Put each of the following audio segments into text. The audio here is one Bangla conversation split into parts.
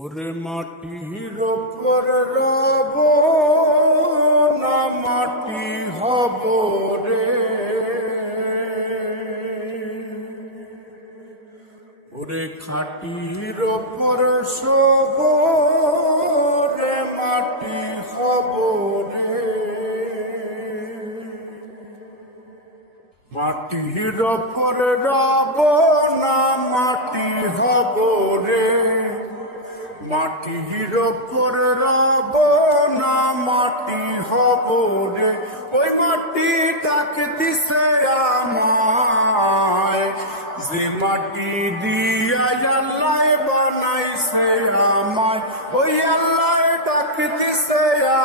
ওরে মাটির ওপর রব না মাটি হব রে, ওরে খাটির ওপর শোব রে মাটি হব রে। মাটির ওপর রব না মাটি হব রে, মাটির ওপর রব না মাটি হব রে। ওই মাটি ডাক দিছে আমায়, যে মাটি দিয়া আল্লাহ বানাইছে আমায়। ওই আল্লাহ ডাক দিছে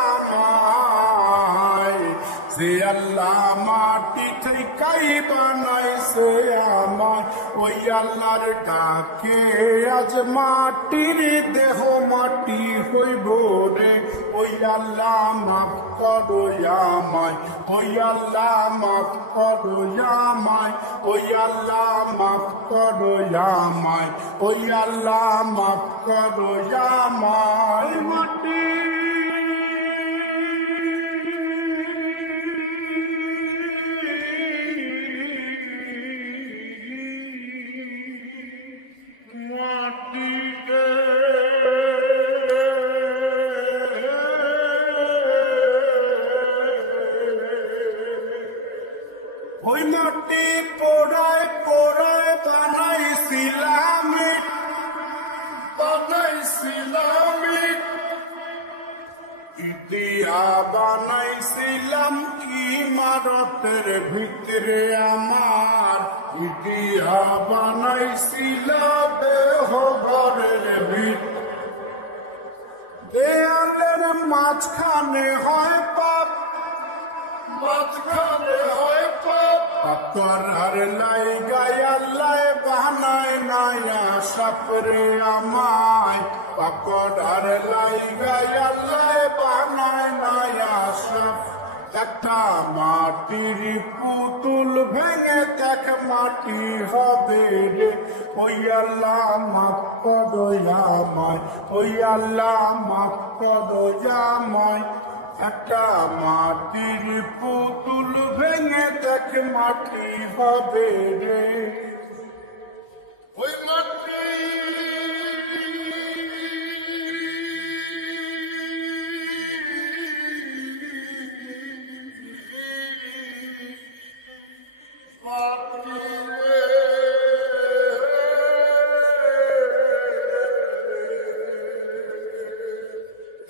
আমায়, যে আল্লাহ মাটি থেকেই বানাইছে আমায়। ওই আল্লাহর ডাকে আজ মাটির দেহ মাটি হইব রে। ওই আল্লাহ মাফ করো আমায়, ওই আল্লাহ মাফ করো আমায়, ওই আল্লাহ মাফ করো আমায়, ওই আল্লাহ মাফ করো আমায়। মাটি ওই মাটি পোড়ায় পোড়ায় বানাইছিলাম, বানাইছিলাম ইতিয়া বানাইছিলাম ইমারতের ভিতরে আমার, ইতিয়া বানাইছিলাম বেহঘরের ভিতরে। দেয়ালের মাঝখানে হয় পাপ, মাঝখানে হয় পাপ, করার লাইগায় আল্লাহ বানায় নায়া সাপরে আমায়। করার লাইগায় আল্লাহ বানায় নায়া সাপ। একটা মাটির পুতুল ভেঙে দেখ মাটি হবে রে। ওই আল্লাহ মাফ করো আমায়, ওই আল্লাহ মাফ করো আমায়। একটা মাটির পুতুল ভেঙে দেখ মাটি হবে রে। ওই মাটি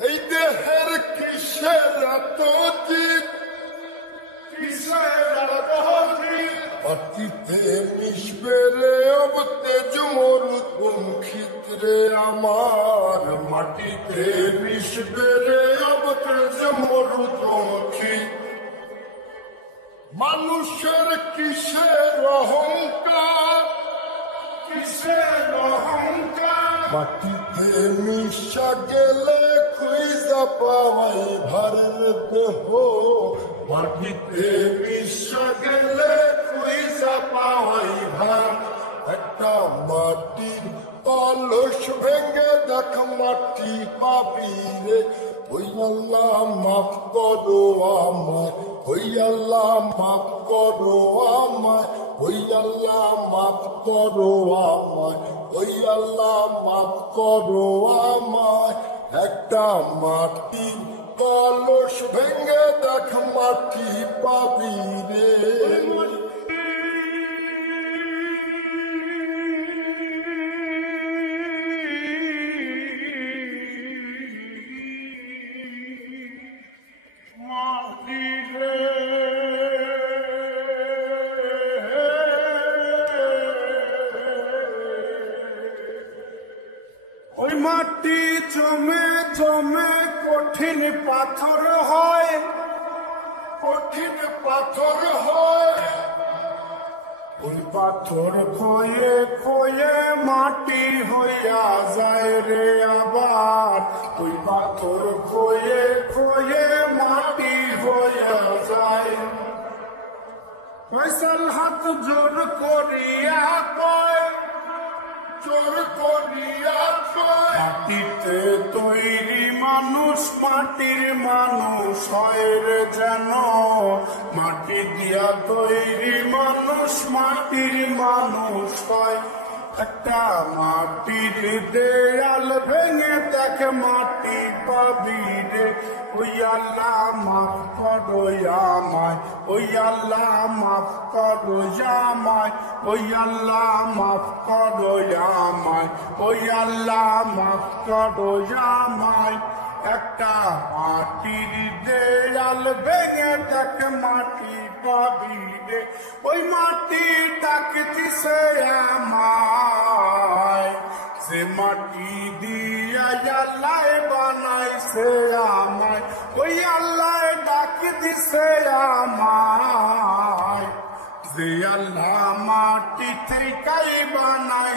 এই দেহের কিসের এত জিত, কিসের এত জিত, অতীতে মিশবে রে অব তেজ মরুতুম ক্ষিত্রে আমার। মাটিতে মিশবে রে অব তেজ মরুতুম ক্ষিত। মানুষের কিসের অহংকার, কিসের অহংকার, মাটিতে মিশা গেলে খুঁজা পাওয়াই ভারের দেহ। মাটিতে মিশা গেলে খুঁজা পাওয়াই ভার। একটা মাটির কলস ভেঙে দেখ মাটি পাবি রে। ওই আল্লাহ মাফ করো আমায়, ওই আল্লাহ মাফ করো আমায়, ওই আল্লাহ মাফ করো আমায়, ওই আল্লাহ মাফ করো আমায়। একটা মাটির কলস ভেঙে দেখ মাটি পাবি রে। ওই মাটি জমে জমে কঠিন পাথর হয়, কঠিন পাথর হয়। ওই পাথর খয়ে খয়ে মাটি হইয়া যায় রে আবার। ওই পাথর খয়ে খয়ে মাটি হইয়া যায়। ফয়সাল হাত জোর করিয়া কয়, জোর করিয়া মাটিতে তৈরি মানুষ মাটির মানুষ হয় রে যেন মাটি দিয়া তৈরি মানুষ মাটির মানুষ হয় একটা মাটির দেয়াল ভেঙে দেখ মাটি পাবি রে ওই আল্লাহ মাফ করো আমায় ওই আল্লাহ মাফ করো আমায় ওই আল্লাহ মাফ করো আমায় ওই আল্লাহ মাফ করো আমায় একটা মাটির দেয়াল ভেঙে দেখ মাটি পাবি রে ওই মাটি ডাকতিছে আমায় সে মাটি দিয়া আল্লাহ বানাইছে আমায় ওই আল্লাহ ডাকতিছে আমায় যে আল্লাহ মাটি থেকে বানাইছে